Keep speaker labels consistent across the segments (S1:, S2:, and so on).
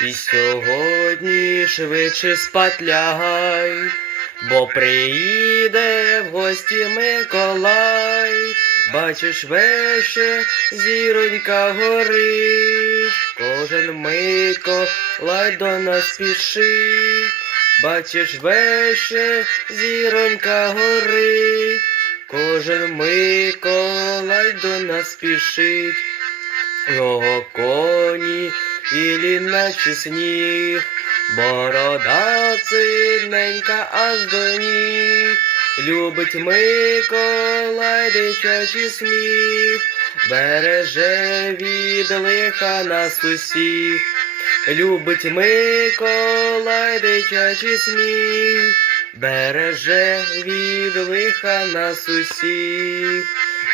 S1: І сьогодні швидше спать лягай, бо приїде в гості Миколай. Бачиш, веще зіронька горить, кожен Миколай до нас спішить. Бачиш, веще зіронька горить, кожен Миколай до нас спішить. Його коні білі наче сніг, борода синенька аж до ніг. Любить Миколай дитячий сміх, береже від лиха нас усіх. Любить Миколай дитячий сміх, береже від лиха нас усіх.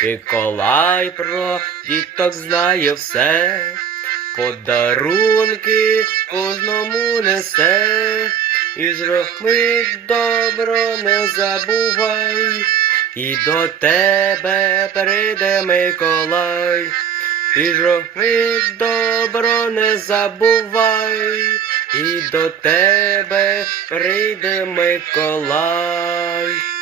S1: Миколай про діток знає все, подарунки кожному несе, і зроби добро не забувай, і до тебе прийде Миколай, і зроби добро не забувай, і до тебе прийде Миколай.